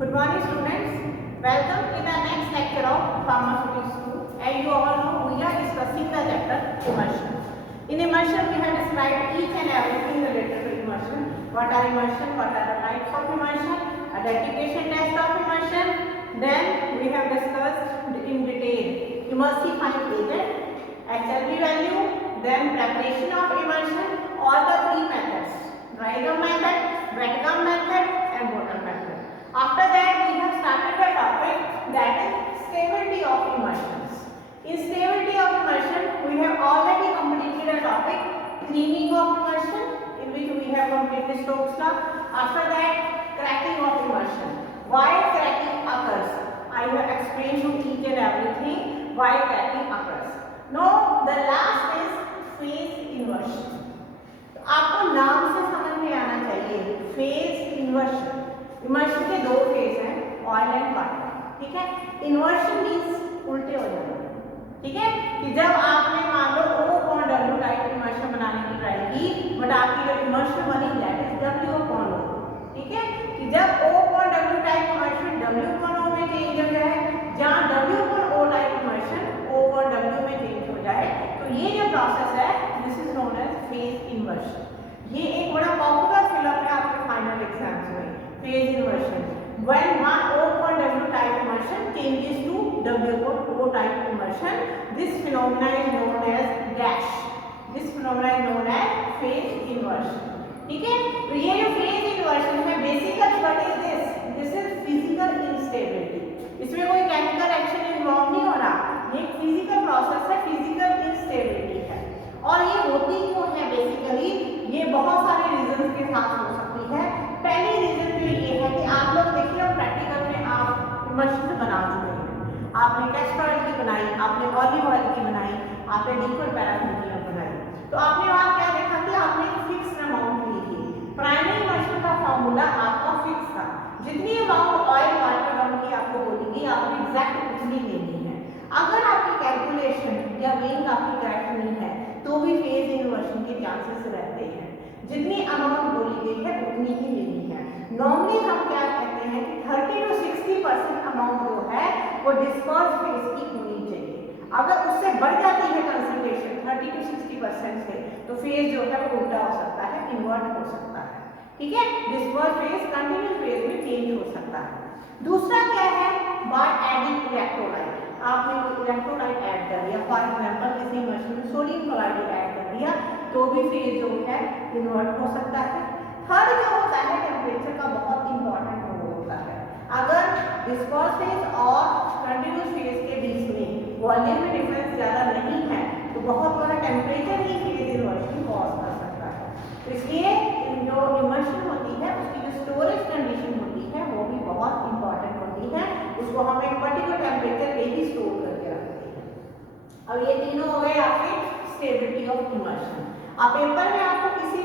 Good morning, students. Welcome in the next lecture of Pharmaceutics 2. As you all know, we are discussing the chapter Immersion. In immersion, we have described each and everything related to immersion. What are immersion? What are the types of immersion? Identification test of immersion. Then we have discussed in detail emulsifying agent, HLB value, then preparation of immersion, all the three methods: dry gum method, wet gum method, and bottle method. After that, we have started the topic that is stability of emulsions. In stability of emulsion, we have already completed a topic creaming of emulsion, in which we have completed Stokes law. After that, cracking of emulsion. Why cracking occurs? I have explained to each and everything why cracking occurs. Now, the last is phase inversion. तो आपको नाम से समझ में आना चाहिए phase inversion. Immersion के दो फेज हैं, ऑयल एंड वाटर, ठीक है। इन्वर्शन मींस उल्टे हो जाना, ठीक है। कि जब आपने मान लो O/W टाइप इमर्शन बनाने की ट्राई की, बट आपकी जो इमर्शन बनी दैट इज W/O, ठीक है। कि जब O/W टाइप इमर्शन W/O में चेंज हो जाए, जहां W/O टाइप इमर्शन O/W में चेंज हो जाए, तो ये जो प्रोसेस है this is known as phase inversion. ये एक बड़ा पॉपुलर फिलर है आपके फाइनल एग्जाम्स में, phase inversion. When one O/W type immersion changes to W/O type immersion, this phenomena is known as dash. This phenomena is known as phase inversion. ठीक है। तो ये जो phase inversion है, basically what is this? This is physical instability. इसमें कोई chemical action involve नहीं हो रहा, ये एक physical process है, physical instability है। और ये होती क्यों है? बेसिकली ये बहुत सारे रीजंस के साथ हो सकती है। पहली रीजन तो ये है कि आप लोग देखिए प्रैक्टिकल में आप इमर्शन बना चुके हैं, आपने कैस्टर ऑयल की बनाई, आपने ऑलिव ऑयल की बनाई, आपने लिक्विड पैराफिन की बनाई। तो आपने वहाँ क्या देखा कि आपने फिक्स अमाउंट ली थी। प्राइमरी इमर्शन का फॉर्मूला आपका फिक्स था, जितनी अमाउंट ऑयल वाटर गम की आपको बोलेगी आपने एग्जैक्ट उतनी लेनी है। अगर आपकी कैलकुलेशन या वेइंग आपकी करेक्ट नहीं है तो भी फेज इन्वर्शन के चांसेस रहते हैं। जितनी अमाउंट बोली गई है उतनी ही लेनी है। नॉर्मली हम क्या कहते हैं कि 30 to 60% अमाउंट जो है वो डिस्पर्स फेज की होनी चाहिए। अगर उससे बढ़ जाती है कंसंट्रेशन 30 to 60% से, तो फेज जो है वो उल्टा हो सकता है, इन्वर्ट हो सकता है, ठीक है। डिस्पर्स फेज कंटिन्यूस फेज में चेंज हो सकता है। दूसरा क्या है? By adding electrolyte. आपने कोई इलेक्ट्रोलाइट ऐड कर दिया, फॉर एग्जांपल किसी इमर्शन में सोडियम क्लोराइड ऐड कर दिया, तो भी फेज जो है इन्वर्ट हो सकता है। थर्ड जो होता है टेम्परेचर का बहुत इंपॉर्टेंट रोल होता है। अगर डिस्पर्स फेज और कंटिन्यूस फेज के बीच में वॉल्यूम में डिफरेंस ज़्यादा नहीं है तो बहुत बड़ा टेम्परेचर ही फेज इन्वर्शन कॉज कर सकता है। तो इसलिए जो इमर्शन होती है उसकी जो स्टोरेज कंडीशन होती है वो भी बहुत इंपॉर्टेंट होती है। उसको हम एक पर्टिकुलर टेम्परेचर पे ही स्टोर करके रखते हैं। अब ये तीनों हो गए आपके स्टेबिलिटी ऑफ इमर्शन। अब पेपर में आपको किसी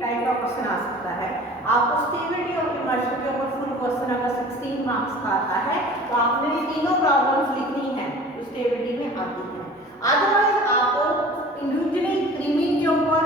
टाइप का क्वेश्चन आ सकता है, आपको स्टेबिलिटी ऑफ इमर्शन के ऊपर फुल क्वेश्चन अगर 16 मार्क्स का आता है तो आपने ये तीनों प्रॉब्लम्स लिखनी है जो स्टेबिलिटी में आती है। अदरवाइज आपको इंडिविजुअली क्रीमिंग के ऊपर,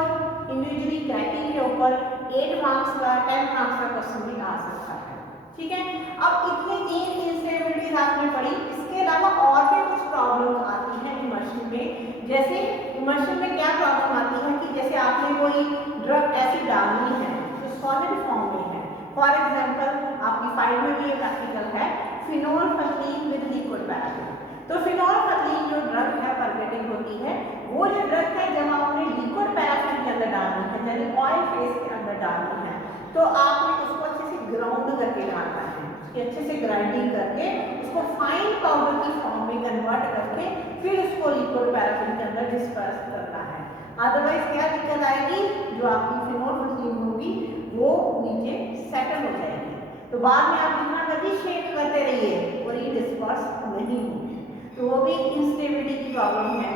इंडिविजुअली क्रैकिंग के ऊपर 8 मार्क्स का 10 मार्क्स का क्वेश्चन भी आ सकता है, ठीक है। अब इतनी तीन इंस्टेबिलिटीज आपने पढ़ी, इसके अलावा और भी कुछ प्रॉब्लम आती है इमर्शन में। जैसे इमर्शन में क्या प्रॉब्लम आती है कि जैसे आपने कोई ड्रग एसिड डालनी है जो सॉलिड फॉर्म में है, फॉर एग्जांपल आपकी फाइल में भी ये प्रैक्टिकल है फिनोल्फथलीन विद लिक्विड पैराफिन। तो फिनोल्फथलीन जो ड्रग है परगेटिंग होती है, वो जो ड्रग है जब आपने लिक्विड पैराफिन के अंदर डालनी है यानी ऑयल फेज के अंदर डालनी है तो आपने उसको अच्छे से ग्राउंड करके डालना है, उसकी अच्छे से ग्राइंडिंग करके उसको फाइन पाउडर की फॉर्म में कन्वर्ट करके फिर उसको लिक्विड पैराफिन के अंदर डिस्पर्स करना है। अदरवाइज क्या दिक्कत आएगी, जो आपकी फिनोल्फथलीन होगी वो नीचे सेटल हो जाएगी, तो बाद में आप जितना मर्जी शेक करते रहिए वो ये डिस्पर्स नहीं होगी, तो वो भी इंस्टेबिलिटी की प्रॉब्लम है।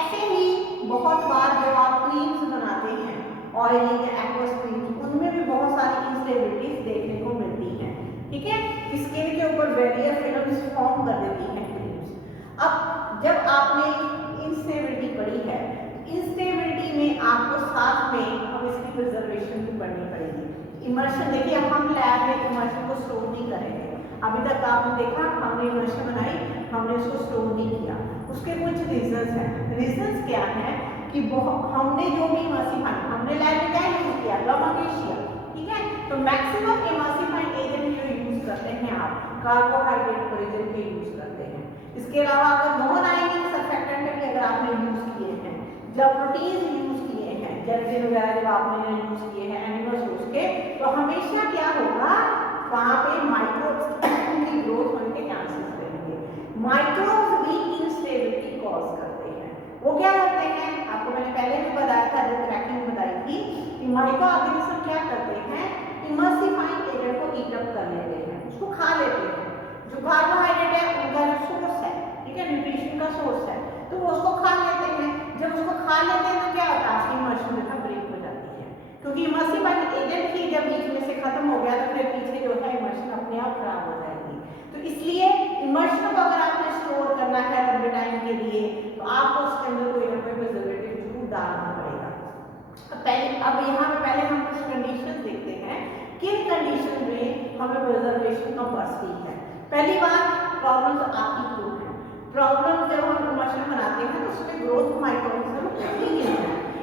ऐसे ही बहुत बार जब आप क्रीम्स बनाते हैं ऑयली या एक्वस क्रीम्स, उनमें भी बहुत सारी इंस्टेबिलिटीज देखने को मिलती हैं, ठीक है। स्किन के ऊपर बैरियर फिल्म्स फॉर्म कर देती हैं क्रीम्स। अब जब आपने इंस्टेबिलिटी पढ़ी है, इंस्टेबिलिटी में आपको साथ में अब इसकी प्रिजर्वेशन भी पढ़नी पड़ेगी। इमर्शन देखिए, अब हम लैब में इमर्शन को स्टोर नहीं करेंगे, अब आपने देखा, हमने इमल्शन बनाई, हमने उसको स्टोर नहीं किया। उसके कुछ रीजंस हैं। रीजंस क्या है कि हमने जो भी इमल्सिफाइंग हमने लैब में क्या यूज किया, गमागनेशिया, ठीक है। तो मैक्सिमम इमल्सिफाइंग एजेंट जो यूज करते हैं आप कार्बोहाइड्रेट ओरिजिन के यूज करते हैं। इसके अलावा अगर नॉन आयनिक सर्फेक्टेंट भी अगर आपने यूज किए हैं, जब प्रोटीन यूज किए हैं, जेलेटिन वगैरह जब आपने यूज किए हैं एनिमल सोर्स के, तो हमेशा क्या होगा, वहां पे माइक्रोब्स की ग्रोथ होने के चांसेस रहेंगे। माइक्रोब्स भी इंस्टेबिलिटी कॉज करते हैं। वो क्या करते हैं, आपको मैंने पहले भी बताया था, जो क्रैकिंग बताई थी कि माइक्रो ऑर्गेनिज्म क्या करते हैं, इमल्सिफाइंग एजेंट को ईट अप कर लेते हैं, उसको खा लेते हैं। जो कार्बोहाइड्रेट है उनका जो सोर्स है, ठीक है, न्यूट्रिशन का सोर्स है, तो वो उसको खा लेते हैं। जब उसको खा लेते हैं तो क्या होता है, आपकी इमल्शन जो है ब्रेक हो जाती है, क्योंकि इमल्सिफाइंग एजेंट ही जब बीच में से खत्म हो गया तो फिर पीछे जो है इमल्शन अपने आप खराब हो जाएगी। तो इसलिए इमल्शन को अगर आपने स्टोर करना है लंबे टाइम के लिए, तो आपको उसके अंदर कोई ना कोई प्रिजर्वेटिव जरूर डालना पड़ेगा। अब यहाँ पे पहले हम कुछ कंडीशन देखते हैं, किन कंडीशन में हमें प्रिजर्वेशन का पॉसिबल है। पहली बात, प्रॉब्लम्स आपकी क्यों है। प्रॉब्लम जब हम इमल्शन बनाते हैं तो उसमें ग्रोथ माइक्रोऑर्गेनिज्म नहीं है,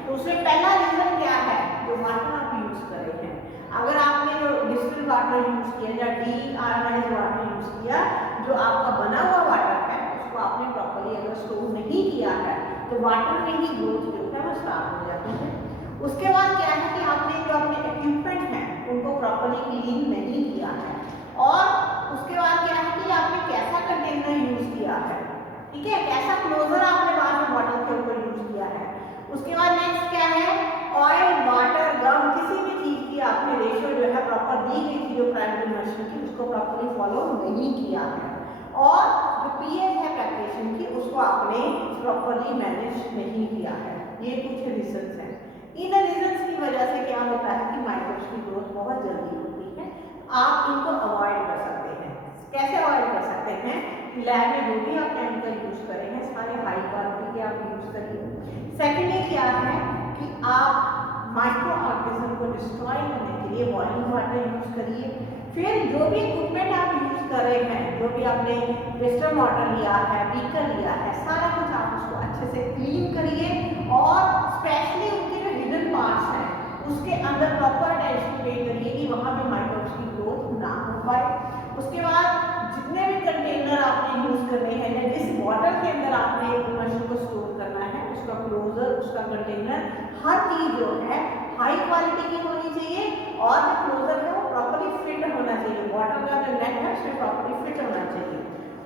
तो उसमें पहला रीजन क्या है, जो वाटर आप यूज कर रहे हैं। अगर आपने जो डिस्टिल्ड वाटर यूज किया या डीआयोनाइज्ड वाटर यूज किया, जो आपका बना हुआ वाटर है, उसको आपने प्रॉपर्ली अगर स्टोर नहीं किया है तो वाटर में ही ग्रोथ जो है वो स्टार्ट हो जाती है। उसके बाद क्या है कि आपने जो अपने इक्विपमेंट हैं उनको प्रॉपर्ली क्लीन नहीं किया है, और उसके बाद क्या है कि आपने कैसा कंटेनर यूज किया है, ठीक है, कैसा क्लोजर आपने बाद में बॉटल के ऊपर यूज किया है। उसके बाद नेक्स्ट क्या है, ऑयल, वाटर, गम, किसी भी चीज की आपने रेशियो जो है प्रॉपर दी गई थी जो प्राइमरी इमल्शन की, उसको प्रॉपर्ली फॉलो नहीं किया है, और जो पीएच है प्रेपरेशन की उसको आपने प्रॉपर्ली मैनेज नहीं किया है। ये कुछ रीजंस हैं। इन रीजंस की वजह से क्या होता है कि माइक्रोब्स की ग्रोथ बहुत जल्दी होती है। आप इनको अवॉइड कर सकते हैं। कैसे अवॉइड कर सकते हैं, लैब में जो भी आप केमिकल यूज करें हैं सारे हाई क्वालिटी के आप यूज करिए। सेकेंडली क्या है कि आप माइक्रो ऑर्गेनिज्म को डिस्ट्रॉय करने के लिए बॉइलिंग वाटर यूज करिए। फिर जो भी इक्विपमेंट आप यूज कर रहे हैं, जो भी आपने वेस्टर्न वाटर लिया है, बीकर लिया है, सारा कुछ आप उसको अच्छे से क्लीन करिए, और स्पेशली उनके जो हिडन पार्ट्स हैं उसके अंदर प्रॉपर अटेंशन पे करिए कि वहां पे माइक्रोब्स की ग्रोथ ना हो पाए। उसके बाद जितने भी कंटेनर आपने यूज करने हैं या जिस बॉटल के अंदर आपने इमल्शन को स्टोर करना है, उसका क्लोजर, उसका कंटेनर, हर चीज जो है हाई क्वालिटी की होनी चाहिए, और जो क्लोजर है वो प्रॉपर्ली फिट होना चाहिए, बॉटल का जो नेट है उसमें प्रॉपर्ली फिट होना चाहिए।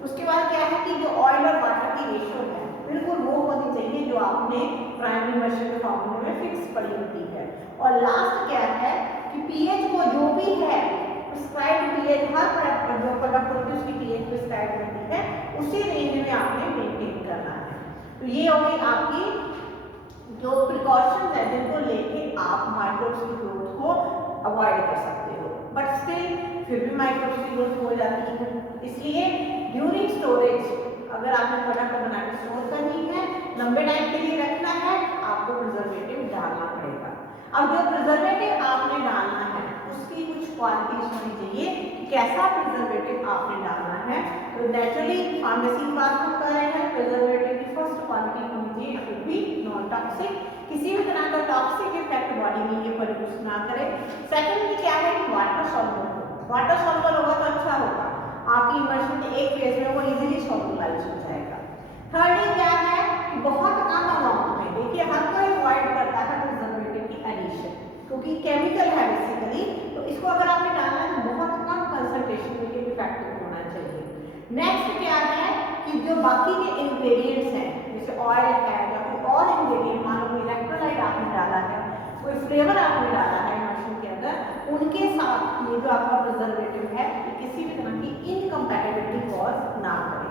उसके बाद क्या है कि जो ऑयल और वाटर की रेशियो है बिल्कुल वो होनी चाहिए जो आपने प्राइमरी इमल्शन के फॉर्मूले में फिक्स पड़ी होती है। और लास्ट क्या है कि पीएच को जो भी है प्रिस्क्राइब्ड पीएच, हर जो प्रोडक्ट होती है उसकी पीएच प्रिस्क्राइब्ड होती है, उसी रेंज में आपने मेंटेन करना है। तो ये हो गई आपकी जो प्रिकॉशंस है जिनको लेके आप माइक्रोब्स की ग्रोथ को अवॉइड कर सकते हो, बट स्टिल फिर भी माइक्रोब्स की ग्रोथ हो जाती है। इसलिए ड्यूरिंग स्टोरेज अगर आपने प्रोडक्ट बना के स्टोर करनी है, लंबे टाइम के लिए रखना है, आपको प्रिजर्वेटिव डालना पड़ेगा। अब जो प्रिजर्वेटिव आपने डालना है उसकी कुछ क्वालिटीज होनी चाहिए कि कैसा प्रिजर्वेटिव आपने डालना है। तो नेचुरली फार्मेसी की बात हम कर रहे हैं, प्रिजर्वेटिव की फर्स्ट क्वालिटी होनी चाहिए it should be non toxic, किसी भी तरह का टॉक्सिक इफेक्ट बॉडी में ये प्रोड्यूस ना करे। सेकेंडली क्या है कि वाटर सॉल्युबल हो, वाटर सॉल्युबल होगा तो अच्छा होगा, आपकी इमल्शन के एक फेज में वो इजीली सॉल्युबलाइज हो जाएगा। थर्डली क्या है कि बहुत कम अमाउंट में, देखिए हर कोई अवॉइड करता है प्रिजर्वेटिव की एडिशन, क्योंकि केमिकल है बेसिकली, तो इसको अगर आपने डालना है तो बहुत कम कंसंट्रेशन में ये इफेक्टिव होना चाहिए। नेक्स्ट क्या है कि जो बाकी के इंग्रेडिएंट्स हैं जैसे ऑयल है या कोई और इंग्रेडिएंट, मान लो इलेक्ट्रोलाइट आपने डाला है, कोई फ्लेवर आपने डाला है इमल्शन के अंदर, उनके साथ ये जो आपका प्रिजर्वेटिव है ये किसी भी तरह की इनकम्पैटिबिलिटी कॉज ना करे।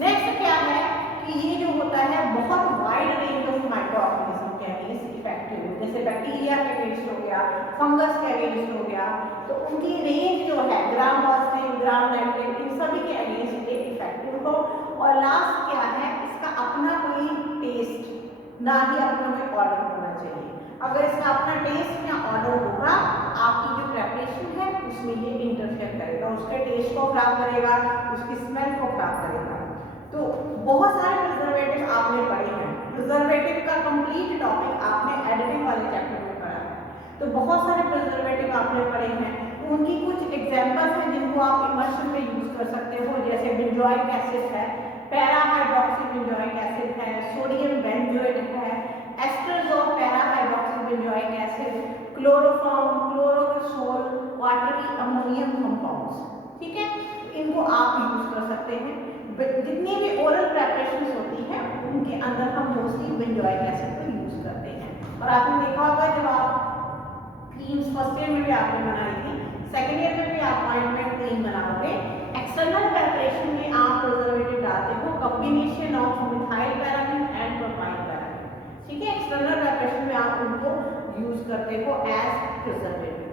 नेक्स्ट क्या है कि ये जो होता है बहुत wide range of micro organism के अगेंस्ट इफेक्टिव, जैसे बैक्टीरिया के अगेंस्ट हो गया, फंगस के अगेंस्ट हो गया, तो उनकी रेंज जो है ग्राम पॉजिटिव, ग्राम नेगेटिव, इन सभी के अगेंस्ट ये इफेक्टिव हो। और लास्ट क्या है, इसका अपना कोई टेस्ट ना ही अपना कोई ऑर्डर होना चाहिए। अगर इसका अपना टेस्ट या ऑर्डर होगा, आपकी जो प्रेपरेशन है उसमें ये इंटरफेयर करेगा, उसके टेस्ट टेस्ट को खराब करेगा, उसकी स्मेल को खराब करेगा। तो बहुत सारे प्रिजर्वेटिव आपने पढ़े हैं, प्रिजर्वेटिव का कंप्लीट टॉपिक आपने एडिटिंग वाले चैप्टर में पढ़ा है। तो बहुत सारे प्रिजर्वेटिव आपने पढ़े हैं, तो उनकी कुछ एग्जांपल्स हैं जिनको आप इमर्शन में यूज कर सकते हो, जैसे बेंजोइक एसिड है, पैरा हाइड्रोक्सी बेंजोइक एसिड है, सोडियम बेंजोएट है, esters of para hydroxy benzoic acid, chloroform, chlorocresol, watery ammonium compounds. ठीक है, इनको आप यूज कर सकते हैं। जितनी भी ओरल प्रेपरेशंस होती हैं उनके अंदर हम मोस्टली बेंजोइक एसिड को यूज करते हैं। और आपने देखा होगा जब आप क्रीम्स फर्स्ट ईयर में भी आपने बनाई थी, सेकेंड ईयर में भी आप ऑइंटमेंट क्रीम बनाओगे, एक्सटर्नल प्रेपरेशन में आप प्रिजर्वेटिव डालते हो combination of methyl paraffin and propyl paraffin. ठीक है, एक्सटर्नल प्रेपरेशन में आप उनको यूज करते हो एज प्रिजर्वेटिव।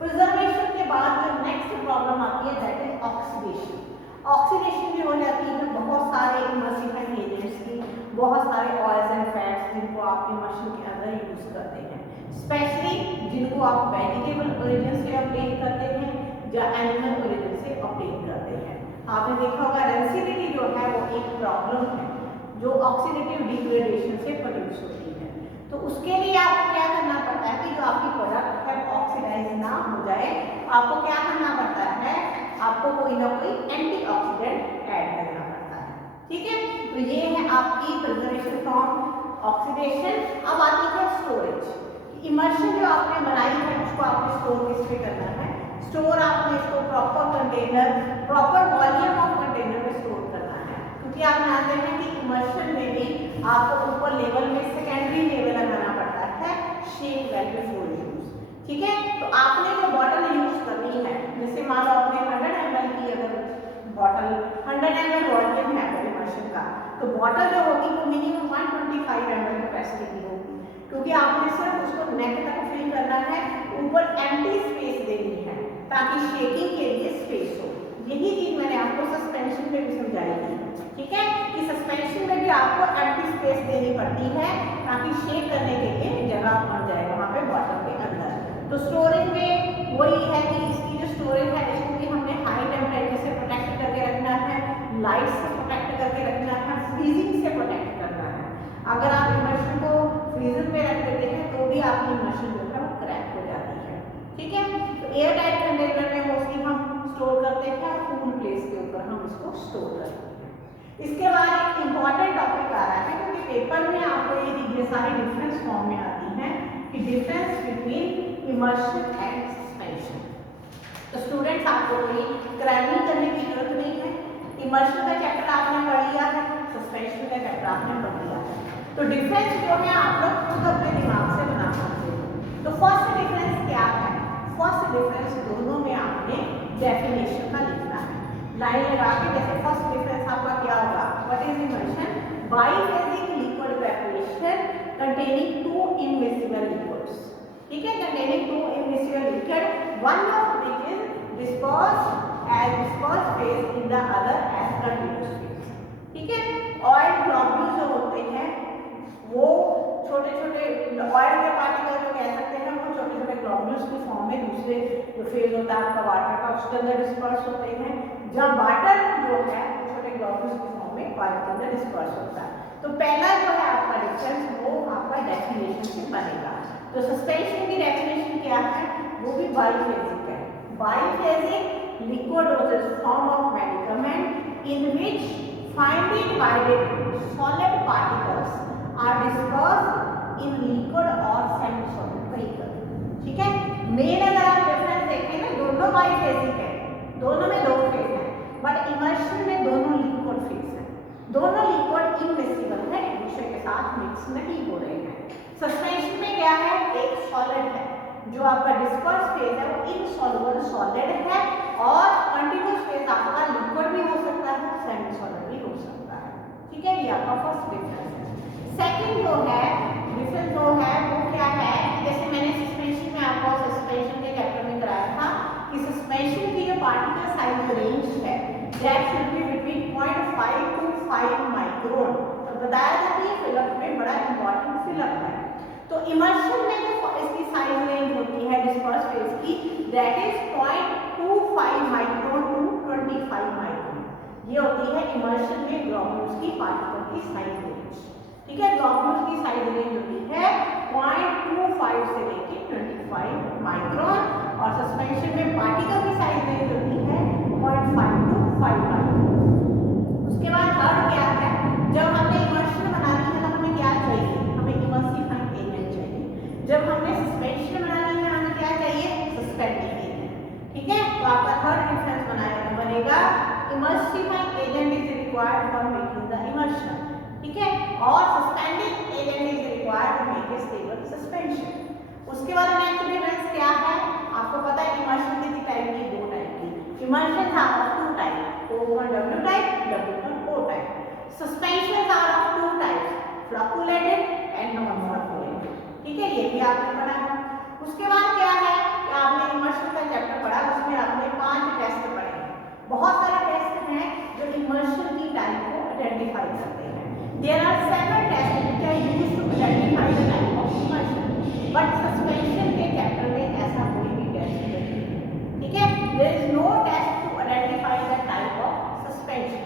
प्रिजर्वेशन के बाद जो नेक्स्ट प्रॉब्लम आती है दैट इज ऑक्सीडेशन। ऑक्सीडेशन भी हो जाती है बहुत सारे इमर्सिफाइंग एजेंट्स की, बहुत सारे ऑयल्स एंड फैट्स जिनको आप इमर्शन के अंदर यूज करते हैं, स्पेशली जिनको आप वेजिटेबल ओरिजिन से ऑब्टेन करते हैं या एनिमल ओरिजिन से ऑब्टेन करते हैं। आपने देखा होगा रेंसिडिटी जो है वो एक प्रॉब्लम है जो ऑक्सीडेटिव डिग्रेडेशन से प्रोड्यूस होती है। तो उसके लिए आपको क्या करना पड़ता है कि जो आपकी प्रोडक्ट है ऑक्सीडाइज ना हो जाए, आपको क्या करना पड़ता है, आपको कोई ना कोई एंटीऑक्सीडेंट ऐड करना पड़ता है। ठीक है, तो ये है आपकी प्रिजर्वेशन फ्रॉम ऑक्सीडेशन। अब आती है स्टोरेज। इमर्शन जो आपने बनाई है उसको आपने स्टोर किस पे करना है, स्टोर आपने इसको proper container, proper volume of container में स्टोर करना है, क्योंकि आप जानते हैं कि इमर्शन में भी आपको ऊपर लेवल में सेकेंडरी लेवल लगाना पड़ता है शेक वैल्यू फॉर यूज। ठीक है, तो आपने जो बॉटल यूज करनी है, जैसे मान लो आपने 100 ml की अगर बॉटल 100 ml वॉल्यूम है अगर इमर्शन का, तो बॉटल जो होगी वो मिनिमम 125 ml कैपेसिटी की होगी, क्योंकि आपने सिर्फ उसको नेक तक फिल करना है, ऊपर एम्प्टी स्पेस देनी है ताकि शेकिंग के लिए स्पेस हो। यही चीज मैंने आपको सस्पेंशन में भी समझाई थी। ठीक है, कि सस्पेंशन में भी आपको एम्प्टी स्पेस देनी पड़ती है ताकि शेक करने के लिए जगह बन जाए वहां पे बॉटल के अंदर। तो स्टोरेज में वही है कि इसकी जो स्टोरेज है इसको भी हमने हाई टेम्परेचर से प्रोटेक्ट करके रखना है, लाइट से प्रोटेक्ट करके रखना है, फ्रीजिंग से प्रोटेक्ट करना है। अगर आप इमर्शन को फ्रीजर में रख देते हैं तो भी आपकी इमर्शन जो है वो क्रैक हो जाती है। ठीक है, तो एयर टाइट कंटेनर में मोस्टली हम स्टोर करते हैं, कूल प्लेस के ऊपर हम इसको स्टोर करते हैं। इसके बाद एक इम्पॉर्टेंट टॉपिक आ रहा है क्योंकि पेपर में आपको ये सारी डिफरेंस फॉर्म में आती हैं कि difference between immersion and suspension. तो स्टूडेंट्स आपको कोई क्रैकिंग करने की जरूरत नहीं है, इमर्शन का चैप्टर आपने पढ़ लिया है, सस्पेंशन का चैप्टर आपने पढ़ लिया है, तो डिफरेंस जो है आप लोग खुद अपने दिमाग से बना सकते हो। तो फर्स्ट डिफरेंस क्या है, फर्स्ट डिफरेंस दोनों में आपने डेफिनेशन का लिखना है, लाइन लगा के। जैसे फर्स्ट डिफरेंस आपका क्या होगा, what is emulsion, biphasic liquid preparation containing two immiscible liquids। ठीक है, containing two immiscible liquid, one of which is dispersed as dispersed phase in the other as continuous phase। ठीक है, ऑयल ग्लोब्यूल्स जो होते हैं वो छोटे छोटे ऑयल के पार्टिकल जो कह सकते हैं वो छोटे छोटे ग्लोब्यूल्स की फॉर्म में दूसरे जो फेज होता है आपका वाटर का उसके अंदर डिस्पर्स होते हैं, जब वाटर जो है छोटे ग्लोब्यूल्स की फॉर्म में वाटर के अंदर डिस्पर्स होता है। तो पहला जो है आपका डिफरेंस वो आपका डेफिनेशन से बनेगा। तो सस्पेंशन की डेफिनेशन क्या है, वो भी बाइफेजिक है। Biphasic liquid dosage form of medicament in which finely divided solid particles are dispersed in liquid और सेमी सॉलिड वेहिकल। ठीक है, मेन अगर आप डिफरेंस देखें ना, दोनों बाइफेजिक है, दोनों में दो फेज है, बट इमर्शन में दोनों लिक्विड फेज है, दोनों लिक्विड इमिसिबल है, एक दूसरे के साथ मिक्स नहीं हो रहे हैं। सस्पेंशन में क्या है, एक सॉलिड है, जो आपका डिस्पर्स फेज है वो इनसॉल्युबल सॉलिड है, और कंटीन्यूअस फेज आपका लिक्विड भी हो सकता है, सेमी सॉलिड भी हो सकता है। ठीक है, ये आपका फर्स्ट डिफरेंस है। सेकंड जो है डिफरेंस जो है वो क्या है, जैसे मैंने सस्पेंशन में आपको सस्पेंशन के चैप्टर में कराया था कि सस्पेंशन की जो पार्टिकल साइज रेंज है that should be between 0.5 to 5 micron. तो बताया था कि फिलअप में बड़ा इंपॉर्टेंट फिलअप है। तो इमर्शन में जो इसकी साइज रेंज होती है डिस्पर्स फेज की that is 0.25 micron to particle की साइज रेंज। ठीक है, ग्लोब्यूल की साइज रेंज होती है 0.25 से लेके 25 माइक्रोन और सस्पेंशन में पार्टिकल की साइज रेंज होती है 0.5 to 5 माइक्रोन। उसके बाद थर्ड क्या है, जब हमने इमर्शन बनानी है तो हमें क्या चाहिए, हमें इमर्सिफाइंग एजेंट चाहिए। जब हमने सस्पेंशन बनानी है हमें क्या चाहिए, सस्पेंडिंग एजेंट। ठीक है, तो आपका थर्ड डिफरेंस बनेगा emulsifying agent is required for making the emulsion. ठीक है, और suspending agent is required to make a stable suspension. उसके बाद नेक्स्ट डिफरेंस क्या है, आपको पता है इमर्शन कितनी टाइप की, दो टाइप की। Emulsion are of two type, O1W type, W1O type. Suspension are of two types, flocculated and non flocculated. ठीक है, ये भी आपने पढ़ा है। उसके बाद क्या है कि आपने इमर्शन का चैप्टर पढ़ा, उसमें आपने 5 टेस्ट पढ़े हैं। बहुत सारे टेस्ट हैं जो इमर्शन की टाइप को आइडेंटिफाई करते हैं। There are seven test which are used to identify the type of emulsion, but suspension के चैप्टर में ऐसा कोई भी टेस्ट नहीं है। ठीक है, there is no test to identify the type of suspension.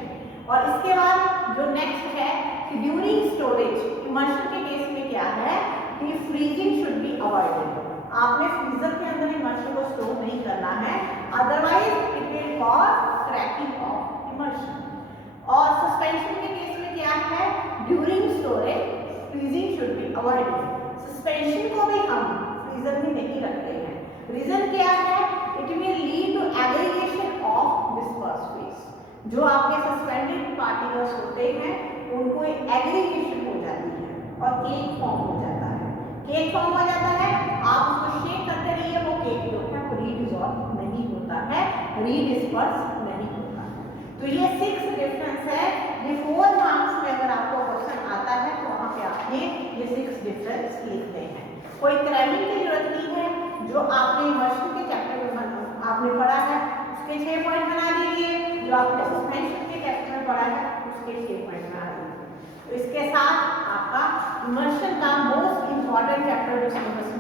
और इसके बाद जो नेक्स्ट है कि ड्यूरिंग स्टोरेज, इमर्शन के केस में क्या है कि फ्रीजिंग शुड बी अवॉइडेड। आपने फ्रीजर के अंदर इमर्शन को स्टोर नहीं करना है, otherwise it will cause cracking of immersion. और सस्पेंशन के केस में क्या है, during storage freezing should be avoided. Suspension को भी हम फ्रीजर में नहीं रखते हैं। रीजन क्या है, it will lead to aggregation of disperse phase. जो आपके सस्पेंडेड पार्टिकल्स होते हैं उनको एग्रीगेशन हो जाती है और केक फॉर्म हो जाता है। केक फॉर्म हो जाता है, आप उसको शेक करते रहिए, वो केक जो है वो रीडिसॉल्व नहीं होता है, रीडिस्पर्स नहीं होता है। तो ये 6 डिफरेंस है। ये 4 मार्क्स में अगर आपको क्वेश्चन आता है तो वहाँ पे आपने ये 6 डिफरेंस लिखने हैं। कोई क्रैमिंग की जरूरत नहीं है, जो आपने इमर्शन के चैप्टर में आपने पढ़ा है उसके 6 पॉइंट बना लीजिए, जो आपने सस्पेंशन के चैप्टर में पढ़ा है उसके 6 पॉइंट बना लीजिए। तो इसके साथ आपका इमर्शन का मोस्ट इंपॉर्टेंट चैप्टर जो सिलेबस